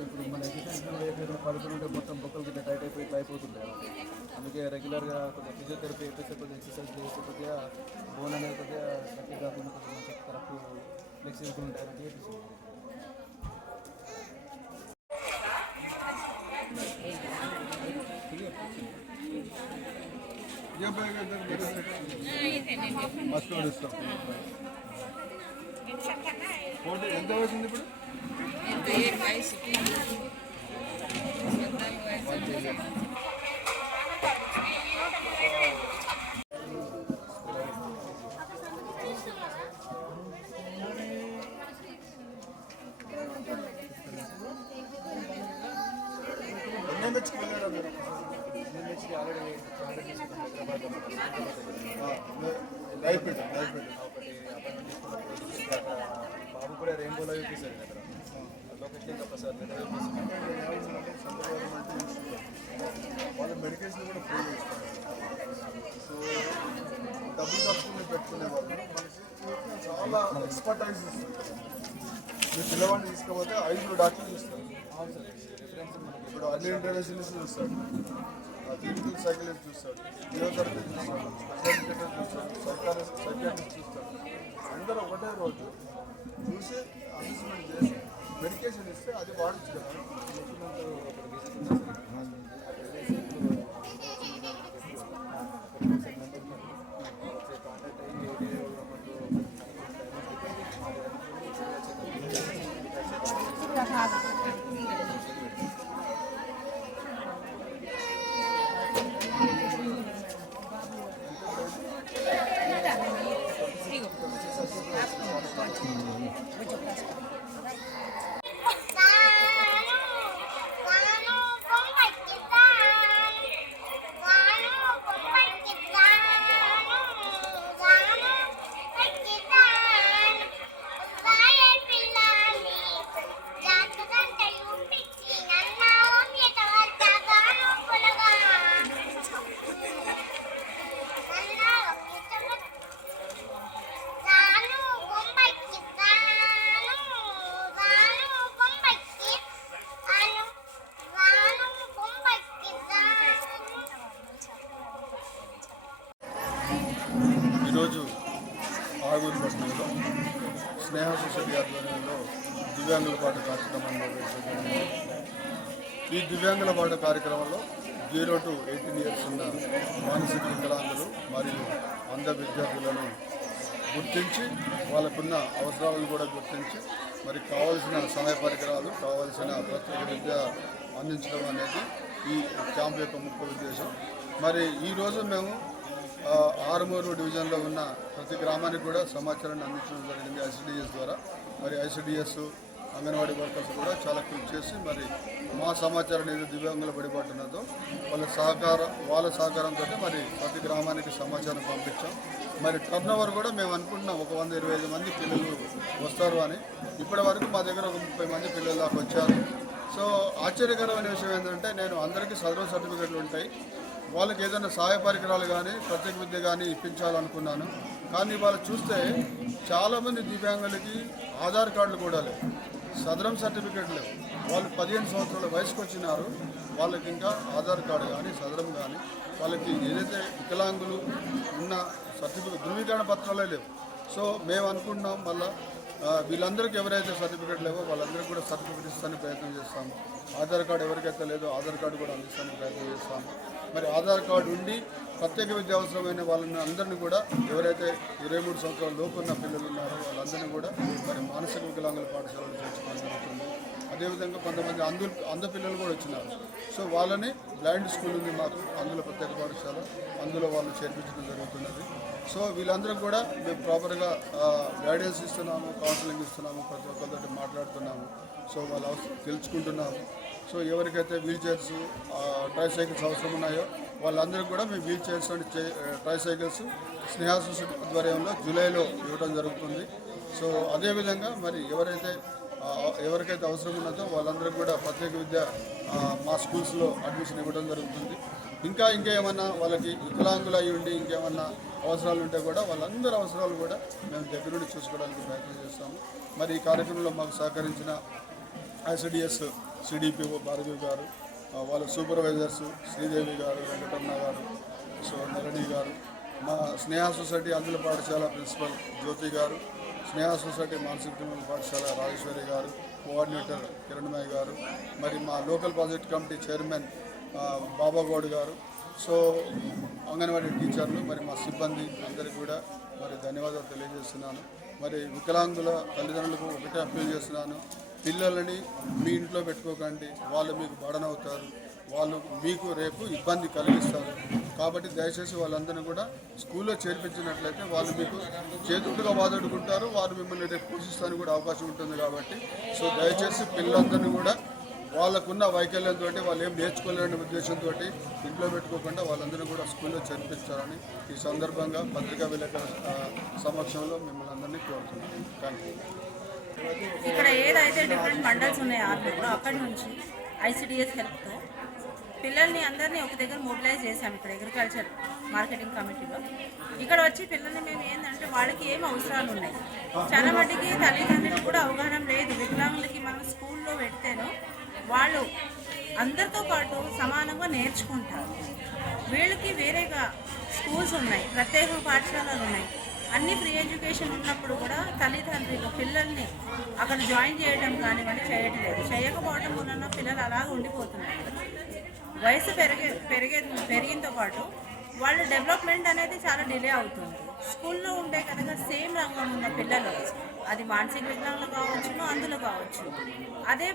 ఇప్పుడు మన ఎక్సర్సైజ్ ఏదైనా పడుతుంటే మొత్తం బొక్కలు కింద టైట్ అయిపోయి ఇట్లా అయిపోతుంటాయి అందుకే రెగ్యులర్గా కొంచెం ఫిజియోథెరపీ చేపిస్తే కొంచెం ఎక్సర్సైజ్ చేస్తే కొద్దిగా బోన్ అనేది కొద్దిగా గట్టిగా కాకుండా కొంచెం మంచిగా కరెక్ట్ ఫ్లెక్సిబుల్ ఉంటాయని చేపిస్తుంది ఫస్ట్ ఇస్తాం ఫోటో ఎంత అవుతుంది ఇప్పుడు? లైఫ్ లైఫ్ బాబు కూడా రెయిన్బోలో చూపిస్తారు అక్కడ లొకేషన్ ఒకసారి వాళ్ళ మెడికేషన్ కూడా ఫ్రీ ఇస్తారు సో డబ్బులు కట్టుకుని పెట్టుకునే వాళ్ళు. చాలా ఎక్స్పర్టైజ్ ఇస్తారు. మీరు పిల్లవాడిని తీసుకోపోతే ఐదుగురు డాక్టర్లు చూస్తారు. ఇప్పుడు అన్ని ఇంటర్వెన్షనిస్ట్ చూస్తాడు క్లినికల్ సైకిలిస్ట్ చూస్తాడు ఫిజియోథెరపీ చూస్తాడు స్పెషల్ చూస్తాడు సైకాలజీ సైకాట్రిస్ట్ చూస్తాడు అందరూ ఒకటే రోజు ఆగూరు స్నేహ సొసైటీ ఆధ్వర్యంలో దివ్యాంగుల పాట కార్యక్రమంలో ఈ దివ్యాంగుల పాట కార్యక్రమంలో జీరో టు ఎయిటీన్ ఇయర్స్ ఉన్న మానసిక వికలాంగులు మరియు అంధ విద్యార్థులను గుర్తించి వాళ్ళకున్న అవసరాలను కూడా గుర్తించి మరి కావాల్సిన సహాయ పరికరాలు కావాల్సిన ప్రత్యేక విద్య అందించడం అనేది ఈ క్యాంప్ యొక్క ముఖ్య ఉద్దేశం. మరి ఈరోజు మేము ఆరుమూరు డివిజన్లో ఉన్న ప్రతి గ్రామానికి కూడా సమాచారాన్ని అందించడం జరిగింది ఐసిడిఎస్ ద్వారా. మరి ఐసిడిఎస్ అంగన్వాడీ వర్కర్స్ కూడా చాలా కృషి చేసి మరి మా సమాచారం ఏదో దివ్యాంగుల పడిపడుతున్నదో వాళ్ళ సహకారం వాళ్ళ సహకారంతో మరి ప్రతి గ్రామానికి సమాచారం పంపించాం. మరి టర్న్ ఓవర్ కూడా మేము అనుకుంటున్నాం ఒక వంద ఇరవై ఐదు మంది పిల్లలు వస్తారు అని. ఇప్పటి వరకు మా దగ్గర ఒక ముప్పై మంది పిల్లలు దాకా వచ్చారు. సో ఆశ్చర్యకరమైన విషయం ఏంటంటే నేను అందరికీ సదరం సర్టిఫికెట్లు ఉంటాయి. వాళ్ళకి ఏదైనా సహాయ పరికరాలు కానీ ప్రత్యేక విద్య కానీ ఇప్పించాలనుకున్నాను. కానీ వాళ్ళు చూస్తే చాలామంది దివ్యాంగులకి ఆధార్ కార్డులు కూడా లేవు. సదరం సర్టిఫికేట్ లేవు. వాళ్ళు పదిహేను సంవత్సరాల వయసుకు వచ్చినారు. వాళ్ళకి ఇంకా ఆధార్ కార్డు కానీ సదరం కానీ వాళ్ళకి ఏదైతే వికలాంగులు ఉన్న సర్టిఫికెట్ ధృవీకరణ పత్రాలే లేవు. సో మేము అనుకుంటున్నాం మళ్ళీ వీళ్ళందరికీ ఎవరైతే సర్టిఫికేట్ లేవో వాళ్ళందరికీ కూడా సర్టిఫికేట్ ఇస్తానికి ప్రయత్నం చేస్తాము. ఆధార్ కార్డు ఎవరికైతే లేదో ఆధార్ కార్డు కూడా అందిస్తానికి ప్రయత్నం చేస్తాము. మరి ఆధార్ కార్డు ఉండి ప్రత్యేక విద్య అవసరమైన వాళ్ళని అందరినీ కూడా ఎవరైతే ఇరవై మూడు సంవత్సరాల లోపు ఉన్న పిల్లలు ఉన్నారో వాళ్ళందరినీ కూడా మరి మానసిక వికలాంగుల పాఠశాలలో చేర్చుకోవడం జరుగుతుంది. అదేవిధంగా కొంతమంది అందు అంధ పిల్లలు కూడా వచ్చినారు. సో వాళ్ళని బ్లైండ్ స్కూల్ ఉంది మాకు అందులో ప్రత్యేక పాఠశాల అందులో వాళ్ళు చేర్పించడం జరుగుతున్నది. సో వీళ్ళందరూ కూడా మేము ప్రాపర్గా గైడెన్స్ ఇస్తున్నాము కౌన్సిలింగ్ ఇస్తున్నాము ప్రతి ఒక్కరితో మాట్లాడుతున్నాము. సో వాళ్ళ అవసరం తెలుసుకుంటున్నాము. సో ఎవరికైతే వీల్ చైర్స్ ట్రై సైకిల్స్ అవసరం ఉన్నాయో వాళ్ళందరికీ కూడా మేము wheelchairs and tricycles Sneha society ఆధ్వర్యంలో జూలైలో ఇవ్వడం జరుగుతుంది. సో అదేవిధంగా మరి ఎవరైతే ఎవరికైతే అవసరం ఉన్నదో వాళ్ళందరికీ కూడా ప్రత్యేక విద్య మా స్కూల్స్లో అడ్మిషన్ ఇవ్వడం జరుగుతుంది. ఇంకా ఇంకేమన్నా వాళ్ళకి వికలాంగులు అయి ఉండి ఇంకేమన్నా అవసరాలు ఉంటే కూడా వాళ్ళందరి అవసరాలు కూడా మేము దగ్గరుండి చూసుకోవడానికి ప్రయత్నం చేస్తాము. మరి ఈ కార్యక్రమంలో మాకు సహకరించిన ఐసిడిఎస్ సిడిపిఓ భార్గవి గారు వాళ్ళ సూపర్వైజర్స్ శ్రీదేవి గారు వెంకటరమణ గారు సో నరణి గారు మా స్నేహ సొసైటీ అందుల పాఠశాల ప్రిన్సిపల్ జ్యోతి గారు స్నేహ సొసైటీ మానసిక పిల్లల పాఠశాల రాజేశ్వరి గారు కోఆర్డినేటర్ కిరణ్మయ్య గారు మరి మా local project committee chairman Babagoud గారు సో అంగన్వాడీ టీచర్లు మరి మా సిబ్బంది అందరికీ కూడా మరి ధన్యవాదాలు తెలియజేస్తున్నాను. మరి వికలాంగుల తల్లిదండ్రులకు ఒకటే అప్పీల్ చేస్తున్నాను. పిల్లలని మీ ఇంట్లో పెట్టుకోకండి. వాళ్ళు మీకు బడనవుతారు. వాళ్ళు మీకు రేపు ఇబ్బంది కలిగిస్తారు. కాబట్టి దయచేసి వాళ్ళందరినీ కూడా స్కూల్లో చేర్పించినట్లయితే వాళ్ళు మీకు చేతులుగా వాదాడుకుంటారు. వారు మిమ్మల్ని రేపు పోషిస్తానికి కూడా అవకాశం ఉంటుంది కాబట్టి. సో దయచేసి పిల్లలందరినీ కూడా వాళ్ళకున్న వైకల్యంతో వాళ్ళు ఏం నేర్చుకోలేని ఉద్దేశంతో ఇంట్లో పెట్టుకోకుండా వాళ్ళందరినీ కూడా స్కూల్లో చేర్పించాలని ఈ సందర్భంగా పత్రికా విలేకరుల సమక్షంలో మిమ్మల్ని అందరినీ కోరుతున్నాను. థ్యాంక్ యూ ఇక్కడ ఏదైతే డిఫరెంట్ మండల్స్ ఉన్నాయో ఆర్మీలో అక్కడి నుంచి ఐసిడిఎస్ హెల్ప్తో పిల్లల్ని అందరినీ ఒక దగ్గర మొబిలైజ్ చేశాం ఇక్కడ అగ్రికల్చర్ మార్కెటింగ్ కమిటీలో ఇక్కడ వచ్చి పిల్లల్ని మేము ఏంటంటే వాళ్ళకి ఏం అవసరాలు ఉన్నాయి? చాలా మటుకి తల్లిదండ్రులకు కూడా అవగాహన లేదు. వికలాంగులకి మనం స్కూల్లో పెడితేనో వాళ్ళు అందరితో పాటు సమానంగా నేర్చుకుంటారు. వీళ్ళకి వేరేగా స్కూల్స్ ఉన్నాయి ప్రత్యేక పాఠశాలలు ఉన్నాయి. అన్ని ఫ్రీ ఎడ్యుకేషన్ ఉన్నప్పుడు కూడా తల్లిదండ్రులు పిల్లల్ని అక్కడ జాయిన్ చేయడం కానివ్వండి చేయట్లేదు. చేయకపోవడం వలన పిల్లలు అలాగ ఉండిపోతున్నారు. వయసు పెరిగే పెరిగే పెరిగినతో పాటు వాళ్ళ డెవలప్మెంట్ అనేది చాలా డిలే అవుతుంది. స్కూల్లో ఉండే కనుక సేమ్ రంగం ఉన్న పిల్లలు అది మానసిక విజ్ఞానంలో కావచ్చు అందులో కావచ్చు. అదే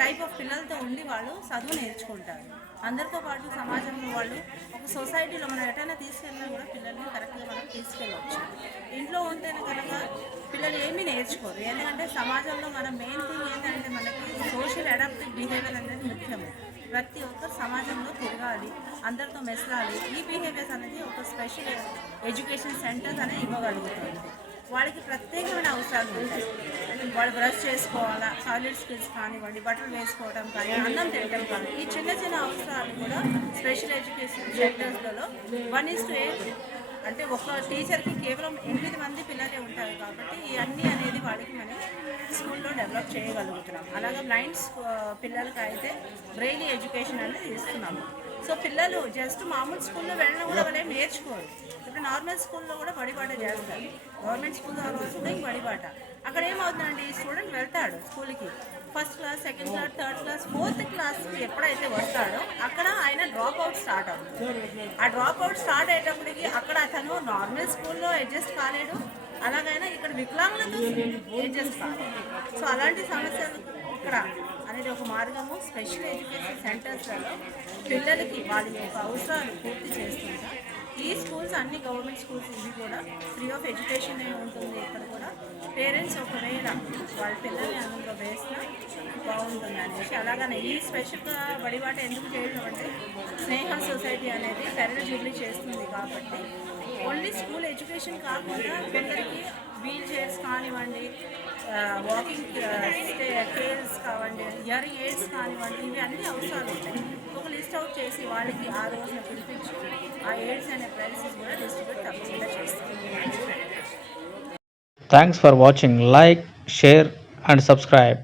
టైప్ ఆఫ్ పిల్లలతో ఉండి వాళ్ళు చదువు నేర్చుకుంటారు. అందరితో పాటు సమాజంలో వాళ్ళు ఒక సొసైటీలో మనం ఎటైనా తీసుకెళ్ళినా కూడా పిల్లల్ని కరెక్ట్గా మనం తీసుకెళ్ళవచ్చు ఇంట్లో ఉంటేనే కనుక పిల్లలు ఏమీ నేర్చుకోరు. ఎందుకంటే సమాజంలో మన మెయిన్ థింగ్ ఏంటంటే మనకి సోషల్ అడాప్టివ్ బిహేవియర్ అనేది ముఖ్యము. ప్రతి ఒక్కరు సమాజంలో తిరగాలి అందరితో మెసలాలి ఈ బిహేవియర్స్ అనేది ఒక స్పెషల్ ఎడ్యుకేషన్ సెంటర్స్ అనేది ఇవ్వగలుగుతుంది వాళ్ళకి ప్రత్యేకమైన అవసరాలు ఉంటాయి. వాళ్ళు బ్రష్ చేసుకోవాలా టాయిలెట్ స్కిల్స్ కానివ్వండి బట్టలు వేసుకోవడం కానీ అన్నం తినడం కానీ ఈ చిన్న చిన్న అవసరాలు కూడా స్పెషల్ ఎడ్యుకేషన్ సెంటర్స్లలో వన్ ఇస్ టు ఎయిట్. అంటే ఒక టీచర్కి కేవలం ఎనిమిది మంది పిల్లలే ఉంటారు కాబట్టి ఈ అన్నీ అనేది వాళ్ళకి మనం స్కూల్లో డెవలప్ చేయగలుగుతున్నాం. అలాగే బ్లైండ్స్ పిల్లలకి అయితే బ్రెయిలీ ఎడ్యుకేషన్ అనేది ఇస్తున్నాము. సో పిల్లలు జస్ట్ మామూలు స్కూల్లో వెళ్ళడం కూడా వాళ్ళు ఏం నేర్చుకోరు. ఇప్పుడు నార్మల్ స్కూల్లో కూడా బడిబాట చేస్తారు. గవర్నమెంట్ స్కూల్లో కూడా ఇంక బడిబాట అక్కడ ఏమవుతుందండి స్టూడెంట్ వెళ్తాడు స్కూల్కి first class second class third class fourth క్లాస్కి ఎప్పుడైతే వస్తాడో అక్కడ ఆయన డ్రాప్ అవుట్ స్టార్ట్ అవుతుంది. ఆ డ్రాప్ అవుట్ స్టార్ట్ అయ్యేటప్పటికి అక్కడ అతను నార్మల్ స్కూల్లో అడ్జస్ట్ కాలేడు. అలాగైనా ఇక్కడ వికలాంగులతో అడ్జస్ట్ కాలేదు. సో అలాంటి సమస్యలు ఇక్కడ అనేది ఒక మార్గము. స్పెషల్ ఎడ్యుకేషన్ సెంటర్స్లలో పిల్లలకి వాళ్ళ యొక్క అవసరాలు పూర్తి చేస్తుంటా ఈ స్కూల్స్ అన్ని గవర్నమెంట్ స్కూల్స్ ఇవి కూడా ఫ్రీ ఆఫ్ ఎడ్యుకేషన్ ఉంటుంది ఇక్కడ కూడా. పేరెంట్స్ ఒకవేళ వాళ్ళ పిల్లల్ని అందులో వేసినా బాగుంటుంది అనేసి. అలాగనే ఈ స్పెషల్గా బడిబాట ఎందుకు చేయడం అంటే స్నేహ సొసైటీ అనేది పెరల్ జూబ్లీ చేస్తుంది కాబట్టి ఓన్లీ స్కూల్ ఎడ్యుకేషన్ కాకుండా పిల్లలకి వీల్ చైర్స్ కానివ్వండి వాకింగ్ కేర్స్ ఇయర్ ఎయిడ్స్ కానివ్వండి ఇవి అన్ని అవసరాలు ఉంటాయి. ఒక లిస్ట్ అవుట్ చేసి వాళ్ళకి ఆ రోజున పిలిపించి ఆ ఎయిడ్స్ అనే ప్రైసెస్ కూడా డిస్ట్రిబ్యూట్ తప్పకుండా చేస్తాం. Thanks for watching like share and subscribe